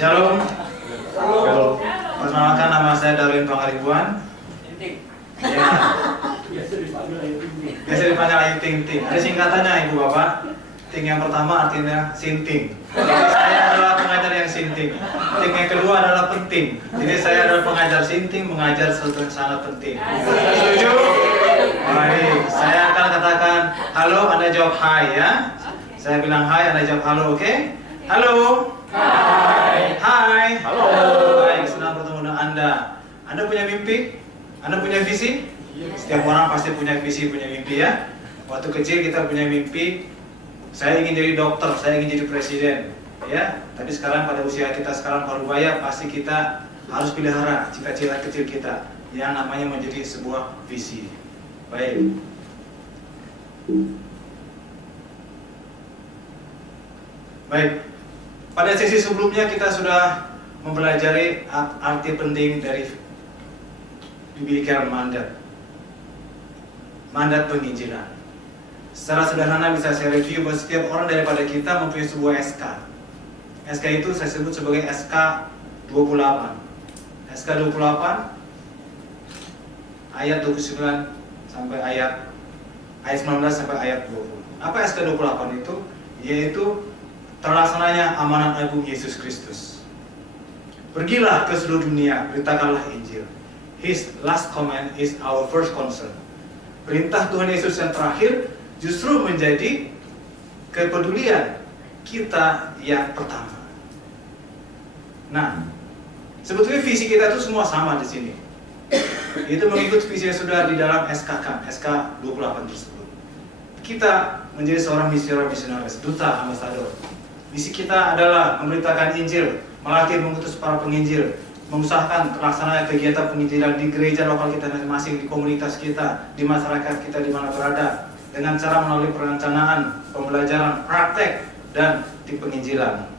Shalom. Shalom. Perkenalkan, nama saya Darwin Pangaribuan. Ya. Biasa dipanggil Ayu Ting Ting. Ada singkatannya Ibu Bapak. Ting yang pertama artinya sinting. Saya adalah pengajar yang sinting. Ting yang kedua adalah penting. Jadi saya adalah pengajar sinting, mengajar sesuatu yang sangat penting. Setuju? Baik. Saya akan katakan halo, Anda jawab hai ya. Saya bilang hai, Anda jawab halo, oke? Halo. Hai. Hai. Halo. Baik, senang bertemu dengan Anda. Anda punya mimpi? Anda punya visi? Setiap orang pasti punya visi, punya mimpi ya. Waktu kecil kita punya mimpi. Saya ingin jadi dokter, saya ingin jadi presiden, ya. Tapi sekarang pada usia kita sekarang parubaya, pasti kita harus pelihara cita-cita kecil kita yang namanya menjadi sebuah visi. Baik. Baik. Pada sesi sebelumnya kita sudah mempelajari arti penting dari biblical mandat. Mandat penginjilan. Secara sederhana bisa saya review bahwa setiap orang daripada kita mempunyai sebuah SK. SK itu saya sebut sebagai SK 28. SK 28 ayat 29 sampai ayat 19 sampai ayat 20. Apa SK 28 itu? Yaitu terlaksananya amanat agung Yesus Kristus. Pergilah ke seluruh dunia, beritakanlah Injil. His last command is our first concern. Perintah Tuhan Yesus yang terakhir justru menjadi kepedulian kita yang pertama. Nah, sebetulnya visi kita itu semua sama di sini. Itu mengikut visi yang sudah di dalam SK 28 tersebut. Kita menjadi seorang misionaris, duta, ambasador. Misi kita adalah memberitakan Injil, melatih mengutus para penginjil, mengusahakan terlaksananya kegiatan penginjilan di gereja lokal kita masing-masing, di komunitas kita, di masyarakat kita di mana berada, dengan cara melalui perencanaan, pembelajaran, praktek, dan di penginjilan.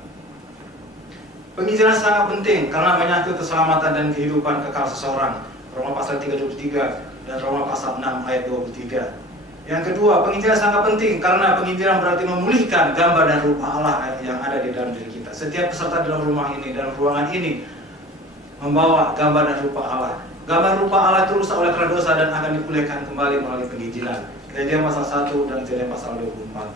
Penginjilan sangat penting karena menyangkut keselamatan dan kehidupan kekal seseorang. Roma pasal 3:23 dan Roma pasal 6 ayat 23. Yang kedua, penginjilan sangat penting karena penginjilan berarti memulihkan gambar dan rupa Allah yang ada di dalam diri kita. Setiap peserta dalam rumah ini, dalam ruangan ini, membawa gambar dan rupa Allah. Gambar rupa Allah itu rusak oleh karena dosa dan akan dipulihkan kembali melalui penginjilan. Kejadian pasal 1 dan Kejadian pasal 24.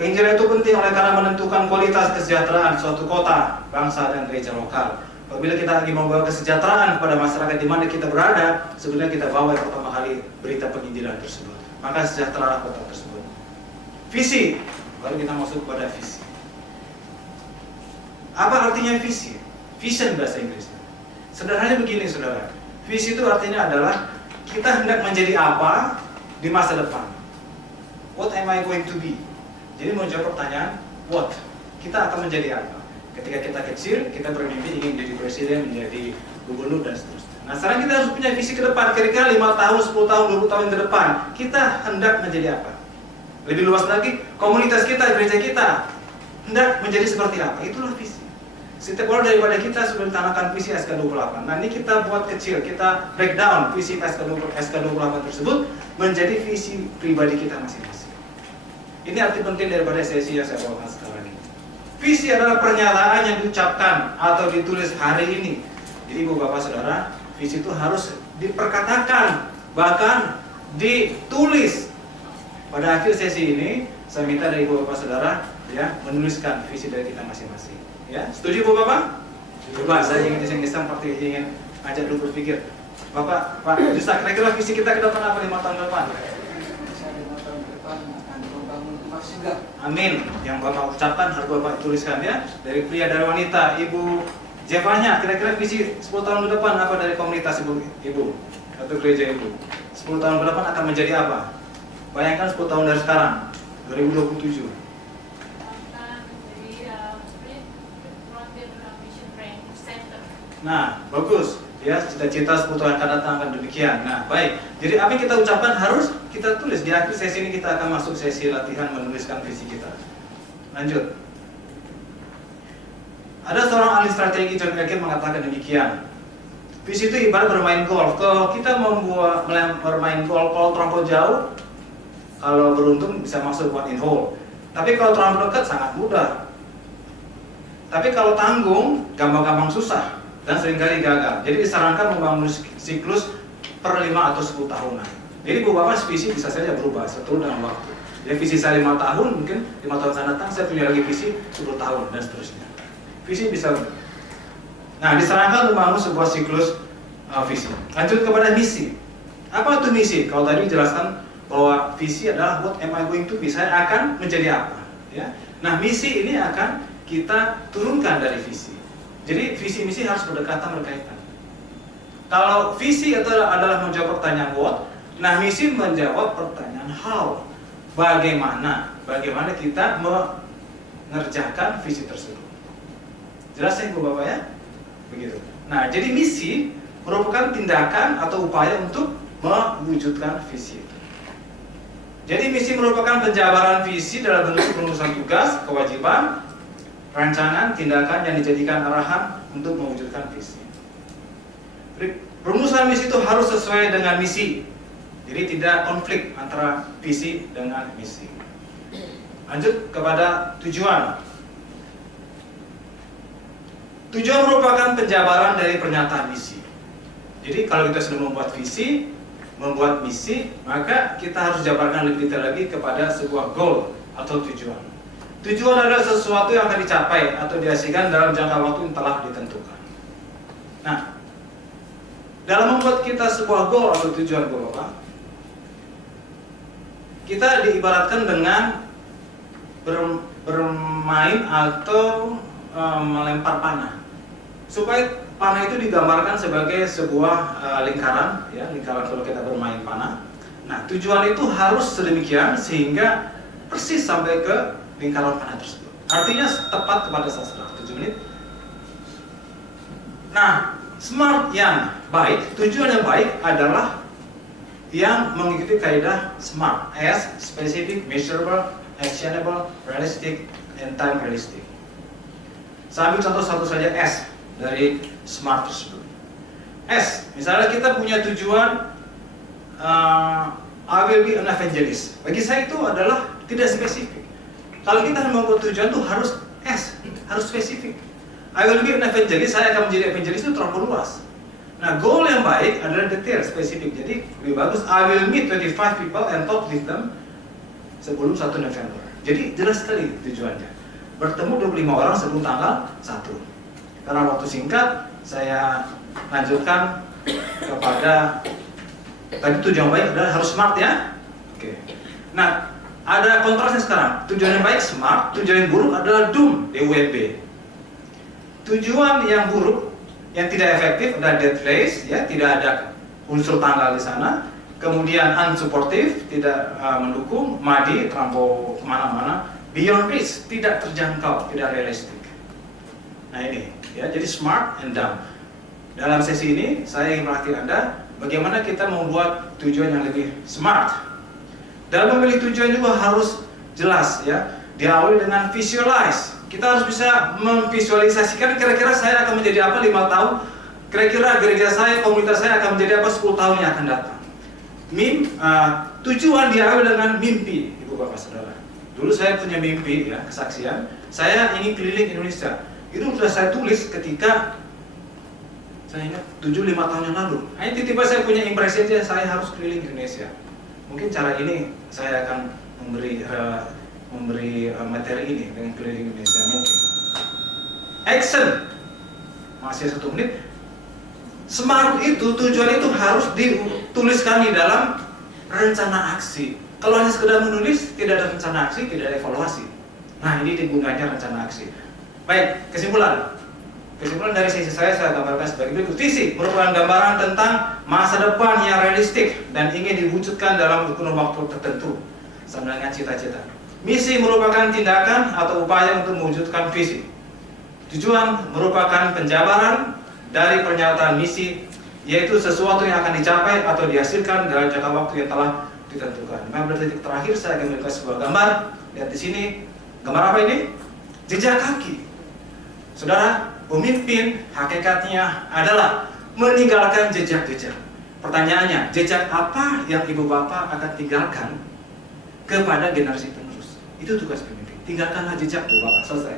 Penginjilan itu penting oleh karena menentukan kualitas kesejahteraan suatu kota, bangsa, dan gereja lokal. Apabila kita ingin membawa kesejahteraan kepada masyarakat di mana kita berada, sebenarnya kita bawa yang pertama kali berita penginjilan tersebut. Maka sejahtera kota tersebut. Visi, baru kita masuk kepada visi. Apa artinya visi? Vision bahasa Inggrisnya. Sederhananya begini, saudara. Visi itu artinya adalah kita hendak menjadi apa di masa depan. What am I going to be? Jadi menjawab pertanyaan, what? Kita akan menjadi apa? Ketika kita kecil, kita bermimpi ingin menjadi presiden, menjadi gubernur, dan seterusnya. Nah, sekarang kita harus punya visi ke depan. Kira-kira 5 tahun, 10 tahun, 20 tahun ke depan, kita hendak menjadi apa? Lebih luas lagi, komunitas kita, gereja kita hendak menjadi seperti apa? Itulah visi. Setiap orang daripada kita sudah ditanamkan visi SK28. Nah, ini kita buat kecil, kita breakdown visi SK28 tersebut menjadi visi pribadi kita masing-masing. Ini arti penting daripada sesi yang saya bawakan sekarang ini. Visi adalah pernyataan yang diucapkan atau ditulis hari ini. Jadi Ibu Bapak Saudara, visi itu harus diperkatakan, bahkan ditulis. Pada akhir sesi ini, saya minta dari Ibu Bapak Saudara ya menuliskan visi dari kita masing-masing. Ya, setuju Bu Bapak? Coba saya ingin iseng-iseng seperti ingin ajak dulu berpikir. Bapak, Pak Justa, kira-kira visi kita ke depan apa 5 tahun ke depan? 5 tahun ke depan akan membangun rumah singgah. Amin. Yang Bapak ucapkan harus Bapak tuliskan ya. Dari pria, dari wanita, Ibu Jevanya, kira-kira visi 10 tahun ke depan apa dari komunitas Ibu atau gereja Ibu? 10 tahun ke depan akan menjadi apa? Bayangkan 10 tahun dari sekarang, 2027. Nah, bagus. Ya, cita-cita 10 tahun akan datang akan demikian. Nah, baik. Jadi apa yang kita ucapkan harus kita tulis. Di akhir sesi ini kita akan masuk sesi latihan menuliskan visi kita. Lanjut. Ada seorang ahli strategi John Elkin mengatakan demikian. Visi itu ibarat bermain golf. Kalau kita bermain golf, kalau terlampau jauh, kalau beruntung bisa masuk one in hole. Tapi kalau terlalu dekat sangat mudah. Tapi kalau tanggung, gampang-gampang susah dan seringkali gagal. Jadi disarankan membangun siklus per 5 atau 10 tahunan. Jadi beberapa visi bisa saja berubah seturut dengan waktu. Jadi visi saya 5 tahun, mungkin 5 tahun akan datang saya punya lagi visi 10 tahun dan seterusnya. Visi bisa. Nah, disarankan membangun sebuah siklus visi. Lanjut kepada misi. Apa itu misi? Kalau tadi dijelaskan bahwa visi adalah what am I going to be? Saya akan menjadi apa? Ya. Nah, misi ini akan kita turunkan dari visi. Jadi visi misi harus berkaitan. Kalau visi adalah menjawab pertanyaan what, nah misi menjawab pertanyaan how. Bagaimana kita mengerjakan visi tersebut. Jelas ya Bapak ya? Begitu. Nah, jadi misi merupakan tindakan atau upaya untuk mewujudkan visi itu. Jadi misi merupakan penjabaran visi dalam bentuk rumusan tugas, kewajiban, rancangan, tindakan yang dijadikan arahan untuk mewujudkan visi. Rumusan misi itu harus sesuai dengan misi. Jadi tidak konflik antara visi dengan misi. Lanjut kepada tujuan. Tujuan merupakan penjabaran dari pernyataan misi. Jadi kalau kita sudah membuat visi, membuat misi, maka kita harus jabarkan lebih detail lagi kepada sebuah goal atau tujuan. Tujuan adalah sesuatu yang akan dicapai atau dihasilkan dalam jangka waktu yang telah ditentukan. Nah, dalam membuat kita sebuah goal atau tujuan Bapak, kita diibaratkan dengan bermain atau melempar panah. Supaya panah itu digambarkan sebagai sebuah lingkaran, ya, lingkaran kalau kita bermain panah. Nah, tujuan itu harus sedemikian sehingga persis sampai ke lingkaran panah tersebut. Artinya tepat kepada sasaran. 7 menit. Nah, smart yang baik, tujuan yang baik adalah yang mengikuti kaidah SMART. S, specific, measurable, actionable, realistic, and time realistic. Saya ambil contoh satu saja S dari SMART tersebut. S, misalnya kita punya tujuan I will be an evangelist. Bagi saya itu adalah tidak spesifik. Kalau kita membuat tujuan itu harus S, harus spesifik. I will be an evangelist, saya akan menjadi evangelist itu terlalu luas. Nah, goal yang baik adalah detail, spesifik. Jadi lebih bagus I will meet 25 people and talk with them sebelum 1 November. Jadi jelas sekali tujuannya. Bertemu 25 orang sebelum tanggal 1. Karena waktu singkat, saya lanjutkan kepada tadi tujuan baik adalah harus smart ya. Oke. Nah, ada kontrasnya sekarang. Tujuan yang baik smart, tujuan yang buruk adalah doom, DUMB. Tujuan yang buruk, yang tidak efektif adalah dead race, ya, tidak ada unsur tanggal di sana. Kemudian unsupportive, tidak mendukung, muddy, terlampau kemana-mana. Beyond reach, tidak terjangkau, tidak realistik. Nah ini, ya, jadi smart and dumb. Dalam sesi ini, saya ingin melatih Anda bagaimana kita membuat tujuan yang lebih smart. Dalam memilih tujuan juga harus jelas, ya. Diawali dengan visualize. Kita harus bisa memvisualisasikan kira-kira saya akan menjadi apa 5 tahun. Kira-kira gereja saya, komunitas saya akan menjadi apa 10 tahun yang akan datang. Tujuan diawali dengan mimpi, Ibu Bapak Saudara. Dulu saya punya mimpi, ya, kesaksian. Saya ingin keliling Indonesia. Itu sudah saya tulis ketika saya ingat 7-5 tahun yang lalu. Hanya tiba-tiba saya punya impresi aja saya harus keliling Indonesia. Mungkin cara ini saya akan memberi materi ini dengan keliling Indonesia mungkin. Action. Masih 1 menit. Smart itu, tujuan itu harus dituliskan di dalam rencana aksi. Kalau hanya sekedar menulis, tidak ada rencana aksi, tidak ada evaluasi. Nah, ini digunanya rencana aksi. Baik, kesimpulan. Kesimpulan dari sesi saya gambarkan sebagai berikut. Visi merupakan gambaran tentang masa depan yang realistik dan ingin diwujudkan dalam kurun waktu tertentu sama dengan cita-cita. Misi merupakan tindakan atau upaya untuk mewujudkan visi. Tujuan merupakan penjabaran dari pernyataan misi, yaitu sesuatu yang akan dicapai atau dihasilkan dalam jangka waktu yang telah ditentukan. Pada titik terakhir saya akan memberikan sebuah gambar. Lihat di sini, gambar apa ini? Jejak kaki. Saudara, pemimpin hakikatnya adalah meninggalkan jejak-jejak. Pertanyaannya, jejak apa yang ibu bapak akan tinggalkan kepada generasi penerus? Itu tugas pemimpin. Tinggalkanlah jejak, ibu bapak. Selesai.